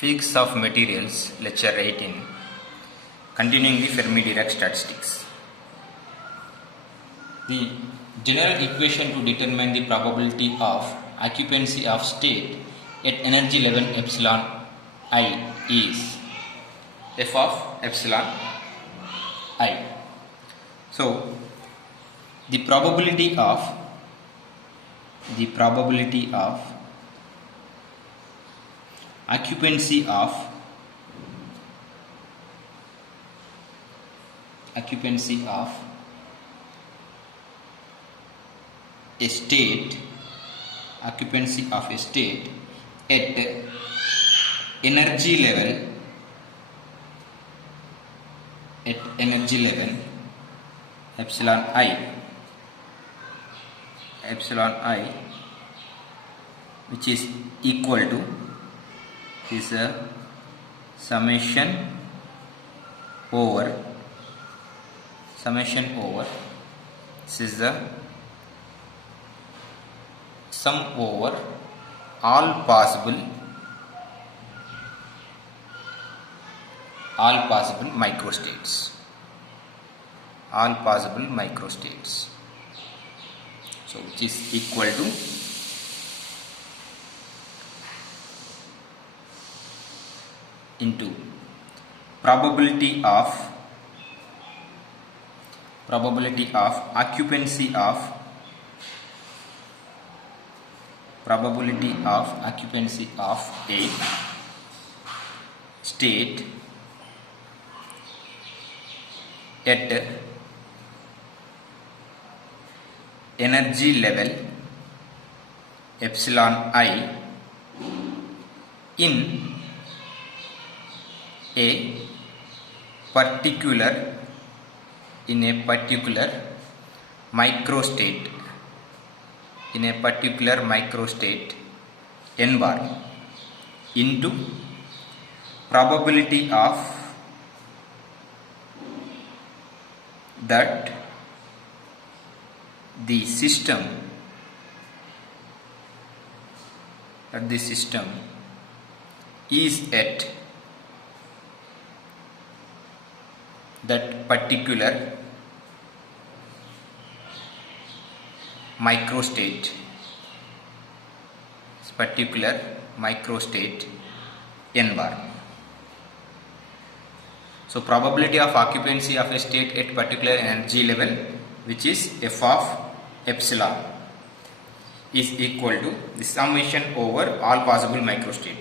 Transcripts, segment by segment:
Physics of Materials, Lecture 18, continuing the Fermi-Dirac statistics. The general equation to determine the probability of occupancy of state at energy level epsilon I is F of epsilon I. So, The probability of occupancy of a state at energy level epsilon I, which is equal to is a summation over this is the sum over all possible microstates. So which is equal to into probability of occupancy of a state at energy level epsilon I in a particular microstate n bar into probability of that the system is at that particular microstate n bar. So probability of occupancy of a state at particular energy level, which is f of epsilon, is equal to the summation over all possible microstate.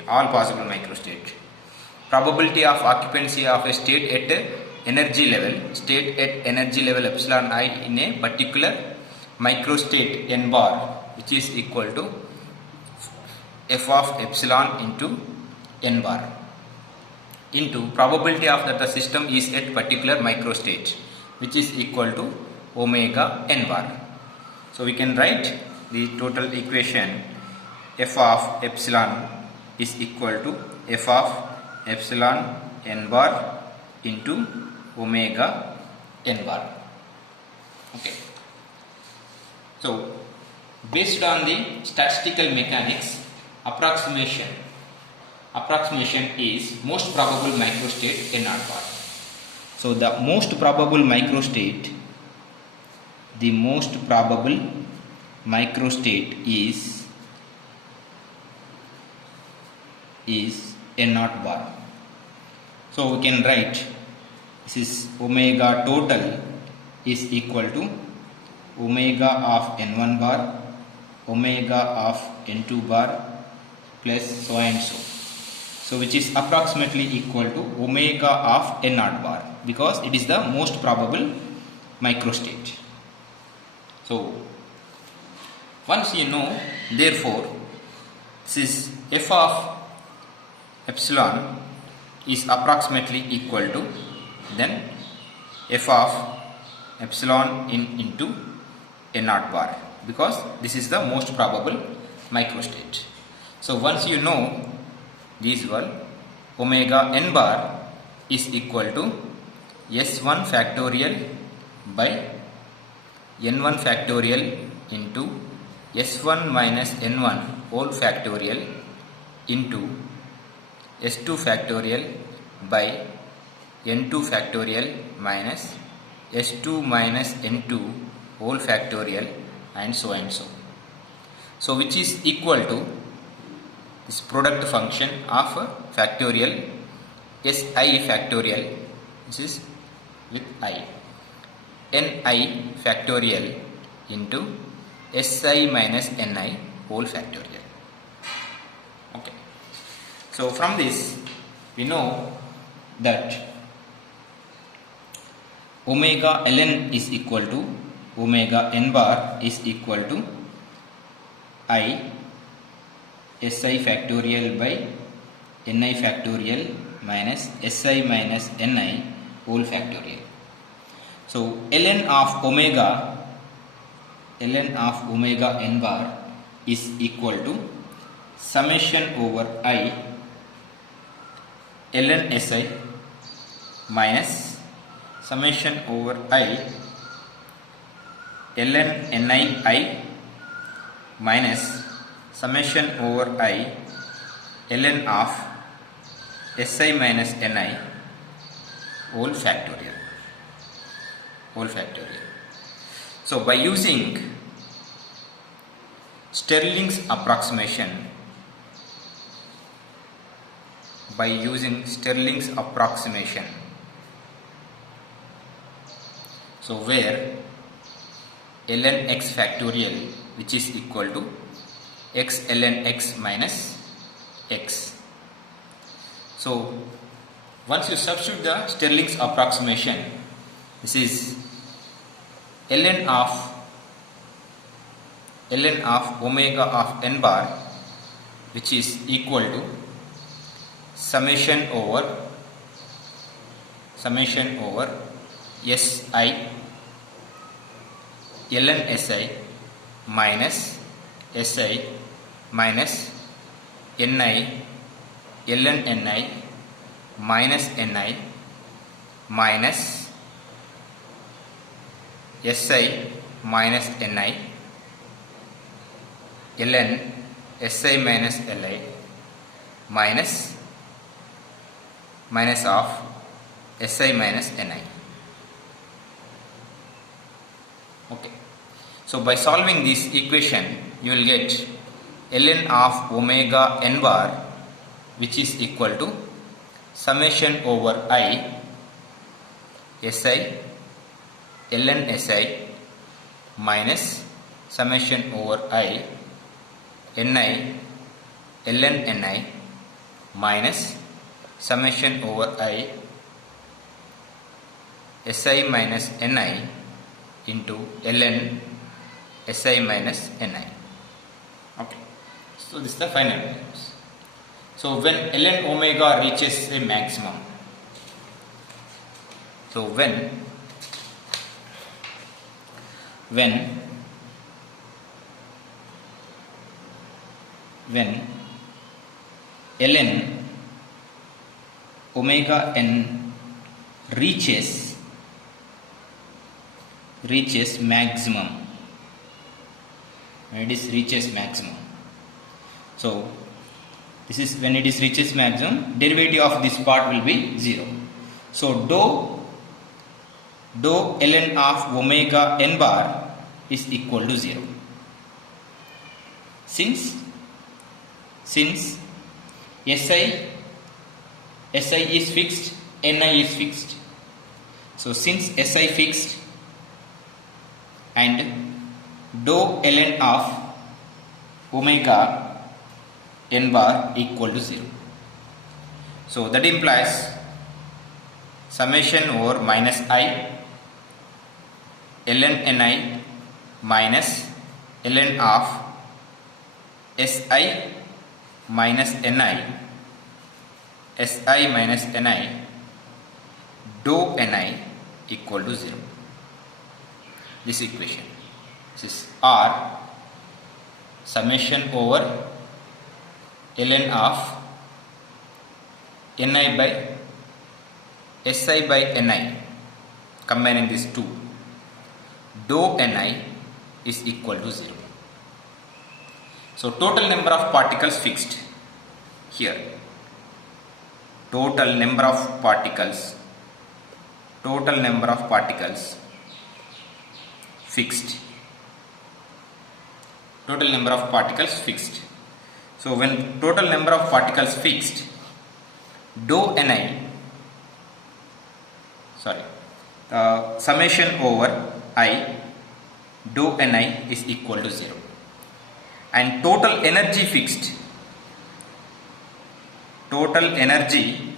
Probability of occupancy of a state at energy level epsilon I in a particular microstate n bar, which is equal to f of epsilon into n bar into probability of that the system is at particular microstate, which is equal to omega n bar. So we can write the total equation f of epsilon is equal to f of epsilon n bar into omega n bar. Okay. So based on the statistical mechanics, approximation is most probable microstate n naught bar. So the most probable microstate is n naught bar. So we can write this is omega total is equal to omega of n1 bar, omega of n2 bar plus so and so. So which is approximately equal to omega of n naught bar, because it is the most probable microstate. So once you know, therefore this is f of epsilon is approximately equal to then f of epsilon into n naught bar, because this is the most probable microstate. So once you know this one, omega n bar is equal to s1 factorial by n1 factorial into s1 minus n1 whole factorial into S2 factorial by N2 factorial minus S2 minus N2 whole factorial and so and so. So which is equal to this product function of factorial Si factorial, this is with I, Ni factorial into Si minus Ni whole factorial. Okay. So from this we know that omega ln is equal to omega n bar is equal to I Si factorial by Ni factorial minus Si minus Ni whole factorial. So ln of omega n bar is equal to summation over I ln Si minus summation over I ln Ni I minus summation over I ln of Si minus Ni whole factorial. So by using Stirling's approximation, so where ln x factorial which is equal to x ln x minus x. So once you substitute the Stirling's approximation, this is ln of omega of n bar which is equal to summation over Si ln Si minus Si minus Ni ln Ni minus Ni minus Si minus Ni ln Si minus Li minus of Si minus Ni. Okay. So by solving this equation, you will get ln of omega n bar which is equal to summation over I Si ln Si minus summation over I Ni ln Ni minus summation over I Si minus Ni into ln Si minus Ni. Okay. So this is the final values. So when ln omega reaches a maximum, so when ln omega n reaches maximum, when it reaches maximum. So this is when it reaches maximum, derivative of this part will be 0. So dou ln of omega n bar is equal to 0. Since Si is fixed, Ni is fixed. So since Si fixed and dou ln of omega n bar equal to 0. So that implies summation over minus I ln Ni minus ln of Si minus Ni dou Ni equal to 0. This equation, this is R summation over ln of Ni by Si by Ni, combining these two, dou Ni is equal to 0. So total number of particles fixed here. total number of particles fixed. Total number of particles fixed. So when total number of particles fixed, summation over I dou Ni is equal to 0, and total energy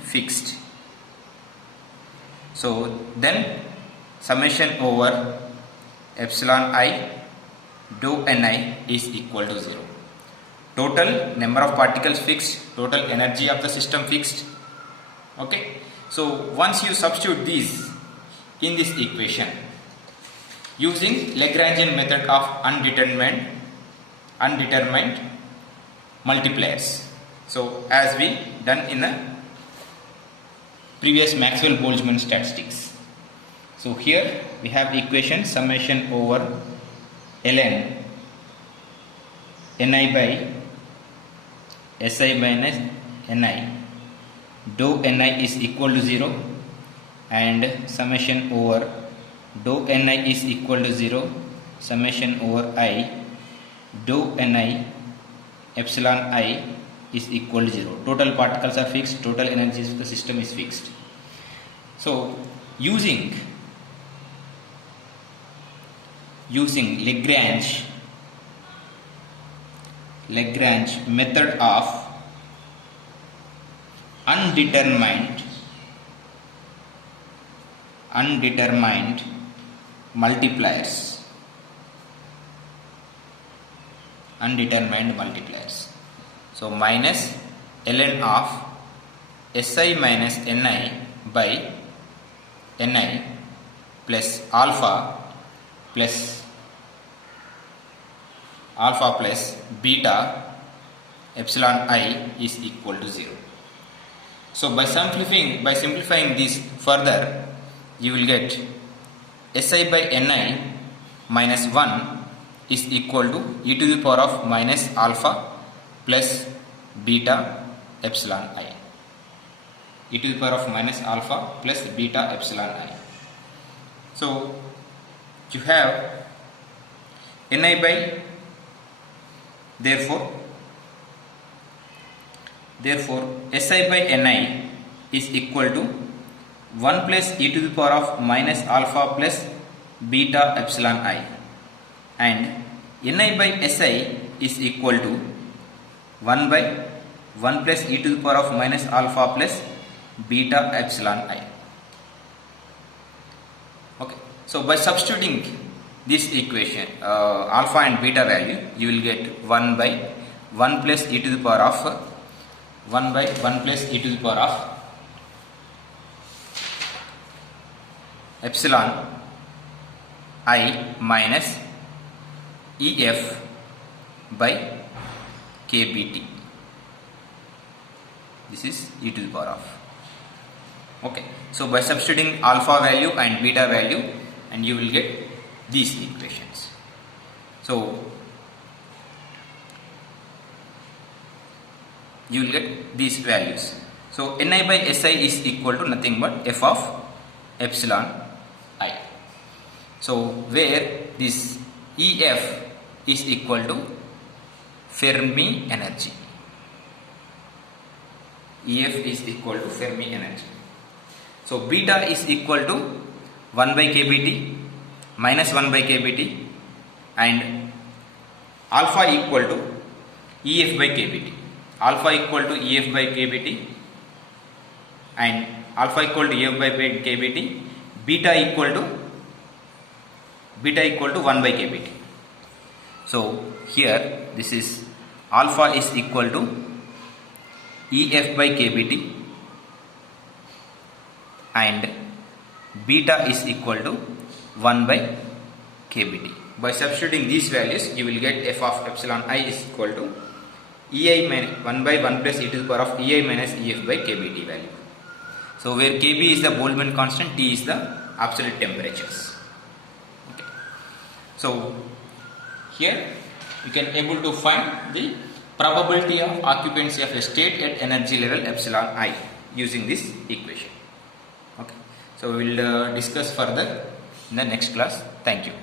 fixed. So then summation over epsilon I dou Ni is equal to 0. Total number of particles fixed, total energy of the system fixed. Okay, so once you substitute these in this equation using Lagrangian method of undetermined multipliers, so as we done in the previous Maxwell-Boltzmann statistics. So here we have equation summation over ln Ni by Si minus Ni dou Ni is equal to 0, and summation over dou Ni is equal to 0, summation over I dou Ni epsilon I is equal to 0. Total particles are fixed, total energy of the system is fixed. So using Lagrange method of undetermined multipliers. So minus ln of Si minus Ni by Ni plus alpha plus beta epsilon I is equal to 0. So by simplifying this further, you will get Si by Ni minus 1 is equal to e to the power of minus alpha plus beta epsilon I. E to the power of minus alpha plus beta epsilon I. So you have Ni by, therefore Si by Ni is equal to 1 plus e to the power of minus alpha plus beta epsilon I, and Ni by Si is equal to 1 by 1 plus e to the power of minus alpha plus beta epsilon I. Okay, so by substituting this equation alpha and beta value, you will get 1 by 1 plus e to the power of epsilon I minus EF by kBT. This is e to the power of. Okay, so by substituting alpha value and beta value, and you will get these equations. So you will get these values. So Ni by Si is equal to nothing but f of epsilon I. So where this EF is equal to Fermi energy. EF is equal to Fermi energy. So beta is equal to 1 by kBT minus 1 by kBT, and alpha equal to EF by kBT. Alpha equal to EF by kBT, and alpha equal to EF by kBT. Beta equal to 1 by kBT. So here this is alpha is equal to EF by kBT, and beta is equal to 1 by kBT. By substituting these values, you will get f of epsilon I is equal to EI minus 1 by 1 plus e to the power of EI minus EF by kBT value. So where kB is the Boltzmann constant, T is the absolute temperatures. Okay. So here we can able to find the probability of occupancy of a state at energy level epsilon I. using this equation. Okay, so we will discuss further in the next class. Thank you.